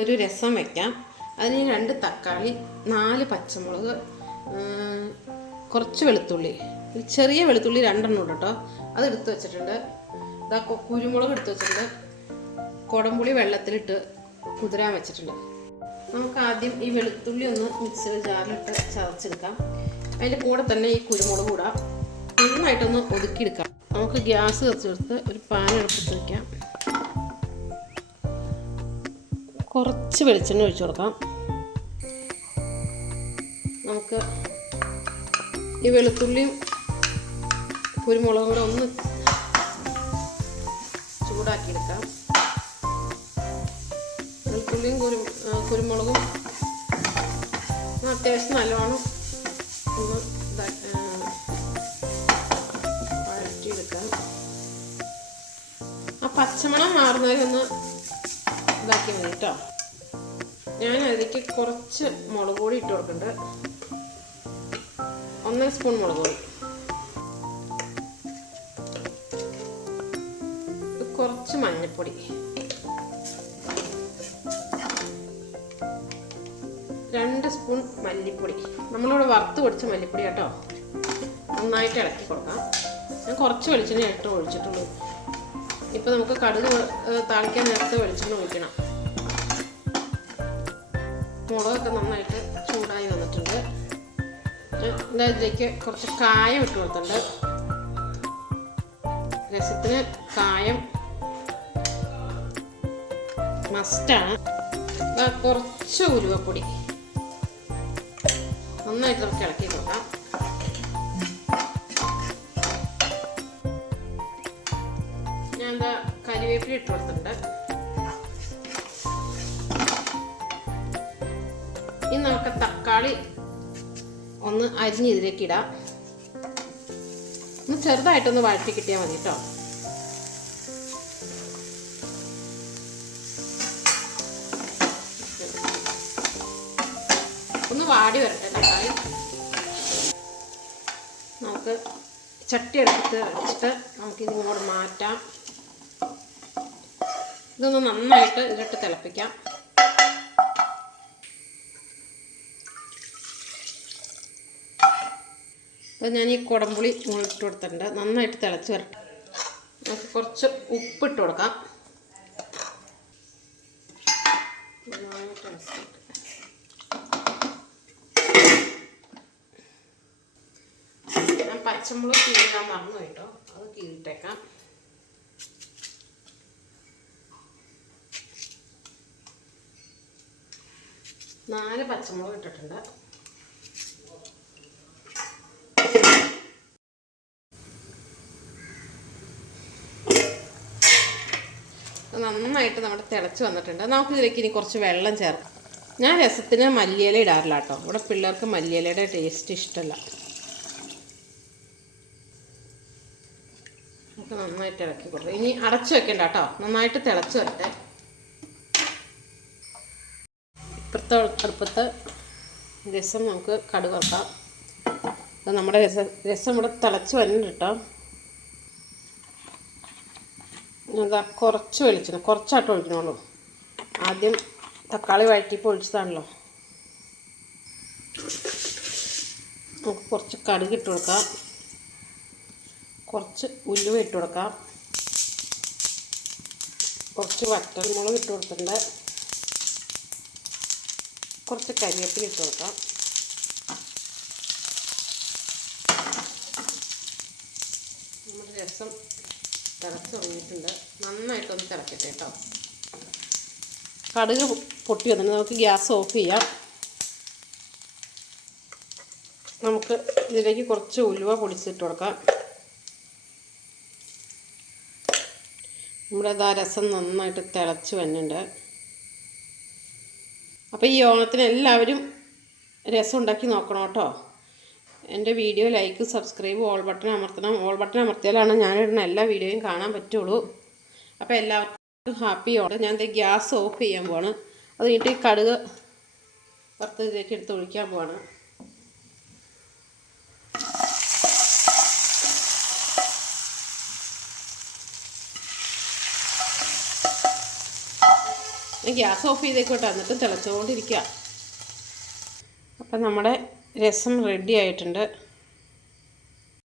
ഒരു രസം വയ്ക്കാം. അതിന് 2 തക്കാളി, 4 പച്ചമുളക്, കുറച്ച് വെളുത്തുള്ളി, ചെറിയ വെളുത്തുള്ളി 2 ഉണ്ട് കേട്ടോ, അത് എടുത്ത് വെച്ചിട്ടുണ്ട്. കുരുമുളക് എടുത്ത് വെച്ചിട്ടുണ്ട്. കുടംപുളി വെള്ളത്തിലിട്ട് കുതിരാൻ വെച്ചിട്ടുണ്ട്. നമുക്ക് ആദ്യം ഈ വെളുത്തുള്ളി ഒന്ന് മിക്സിയുടെ ജാറിലിട്ട് ചതച്ചെടുക്കാം. അതിൻ്റെ കൂടെ തന്നെ ഈ കുരുമുളക് കൂടെ നന്നായിട്ടൊന്ന് ഒതുക്കിയെടുക്കാം. നമുക്ക് ഗ്യാസ് കത്തിച്ചെടുത്ത് ഒരു പാൻ അടുപ്പത്ത് വയ്ക്കാം. കുറച്ച് വെളിച്ചെണ്ണ ഒഴിച്ചു കൊടുക്കാം. നമുക്ക് ഈ വെളുത്തുള്ളിയും കുരുമുളകും കൂടെ ഒന്ന് ചൂടാക്കിയെടുക്കാം. വെളുത്തുള്ളിയും കുരുമുളകും അത്യാവശ്യം നല്ലോണം ഒന്ന് വഴറ്റിയെടുക്കാം. ആ പച്ചമണം മാറുന്നവരെ ഒന്ന് ഇതാക്കി മതി കേട്ടോ. ഞാൻ അതിലേക്ക് കുറച്ച് മുളക് പൊടി ഇട്ട് കൊടുക്കുന്നുണ്ട്. 1 സ്പൂൺ മുളക് പൊടി, കുറച്ച് മഞ്ഞൾപ്പൊടി, 2 സ്പൂൺ മല്ലിപ്പൊടി. നമ്മളിവിടെ വറുത്ത് പൊടിച്ച മല്ലിപ്പൊടി കേട്ടോ. നന്നായിട്ട് ഇളക്കി കൊടുക്കാം. ഞാൻ കുറച്ച് വെളിച്ചെണ്ണ ഇട്ട് ഒഴിച്ചിട്ടുള്ളൂ. ഇപ്പോൾ നമുക്ക് കടുക് താളിക്കാൻ നേരത്തെ വെളിച്ചെണ്ണ ഒഴിക്കണം. മുളകൊക്കെ നന്നായിട്ട് ചൂടായി വന്നിട്ടുണ്ട്. ഇതിലേക്ക് കുറച്ച് കായം ഇട്ട് കൊടുത്തിട്ടുണ്ട്. രസത്തിന് കായം മസ്റ്റാണ്. കുറച്ച് ഉലുവപ്പൊടി നന്നായിട്ട് നമുക്ക് ഇളക്കി കൊടുക്കാം. ഞാൻ കരിവേപ്പില ഇട്ട് കൊടുത്തിട്ടുണ്ട്. ഇനി നമുക്ക് തക്കാളി ഒന്ന് അരിഞ്ഞ് ഇതിലേക്ക് ഇടാം. ഒന്ന് ചെറുതായിട്ടൊന്ന് വഴറ്റി കിട്ടിയാൽ മതി കേട്ടോ. ഒന്ന് വാടി വരട്ടെ തക്കാളി. നമുക്ക് ചട്ടി എടുത്ത് വെച്ചിട്ട് നമുക്കിത് ഇങ്ങോട്ട് മാറ്റാം. ഇതൊന്ന് നന്നായിട്ട് ഇതിലിട്ട് തിളപ്പിക്കാം. അപ്പോൾ ഞാൻ ഈ കുടംപുളി മുകളിട്ട് കൊടുത്തിട്ടുണ്ട്. നന്നായിട്ട് തിളച്ച് വരട്ടെ. നമുക്ക് കുറച്ച് ഉപ്പിട്ട് കൊടുക്കാം. ഞാൻ പച്ചമുളക് കീറാൻ മറന്നു കേട്ടോ, അത് കീറിട്ടേക്കാം. നാല് പച്ചമുളക് ഇട്ടിട്ടുണ്ട്. നന്നായിട്ട് നമ്മുടെ തിളച്ച് വന്നിട്ടുണ്ട്. നമുക്കിതിലേക്ക് ഇനി കുറച്ച് വെള്ളം ചേർക്കാം. ഞാൻ രസത്തിന് മല്ലിയില ഇടാറില്ല കേട്ടോ. ഇവിടെ പിള്ളേർക്ക് മല്ലിയിലയുടെ ടേസ്റ്റ് ഇഷ്ടമല്ല. നമുക്ക് നന്നായിട്ട് ഇളക്കി കൊടുക്കാം. ഇനി അടച്ചു വെക്കണ്ട കേട്ടോ, നന്നായിട്ട് തിളച്ച് വരട്ടെ. ഇപ്പുറത്തെ അടുപ്പത്ത് രസം നമുക്ക് കടുക് വറുക്കാം. നമ്മുടെ രസം ഇവിടെ തിളച്ച് വരുന്നുണ്ട് കേട്ടോ. കുറച്ച് വെളിച്ചെണ്ണ കുറച്ചായിട്ട് ഒഴിക്കണുള്ളൂ. ആദ്യം തക്കാളി വഴറ്റിപ്പോൾ ഒഴിച്ചതാണല്ലോ. നമുക്ക് കുറച്ച് കടുക് ഇട്ട് കൊടുക്കാം. കുറച്ച് ഉലുവ ഇട്ട് കൊടുക്കാം. കുറച്ച് വറ്റൽമുളക് ഇട്ട് കൊടുത്തിട്ടുണ്ട്. കുറച്ച് കരിവേപ്പില ഇട്ട് കൊടുക്കാം. നമ്മുടെ രസം തിളച്ച് തുടങ്ങിയിട്ടുണ്ട്. നന്നായിട്ടൊന്ന് തിളക്കട്ടെ കേട്ടോ. കടുക് പൊട്ടി വന്നിട്ട് നമുക്ക് ഗ്യാസ് ഓഫ് ചെയ്യാം. നമുക്ക് ഇതിലേക്ക് കുറച്ച് ഉലുവ പൊടിച്ചിട്ട് കൊടുക്കാം. നമ്മുടെ രസം നന്നായിട്ട് തിളച്ച് വരുന്നുണ്ട്. അപ്പോൾ ഈ ഓണത്തിന് എല്ലാവരും രസം ഉണ്ടാക്കി നോക്കണം കേട്ടോ. എൻ്റെ video like, subscribe, all button അമർത്തണം. ഓൾ ബട്ടൺ അമർത്തിയാലാണ് ഞാനിടുന്ന എല്ലാ വീഡിയോയും കാണാൻ പറ്റുള്ളൂ. അപ്പോൾ എല്ലാവർക്കും ഹാപ്പി ഓണം. ഞാൻ ഗ്യാസ് ഓഫ് ചെയ്യാൻ പോവാണ്. അത് കഴിഞ്ഞിട്ട് കടുക് വറുത്തതിലേക്ക് എടുത്ത് ഒഴിക്കാൻ പോവാണ്. ഗ്യാസ് ഓഫ് ചെയ്തേക്കോട്ടെ, എന്നിട്ട് തിളച്ചുകൊണ്ടിരിക്കുക. അപ്പം നമ്മുടെ രസം റെഡി ആയിട്ടുണ്ട്.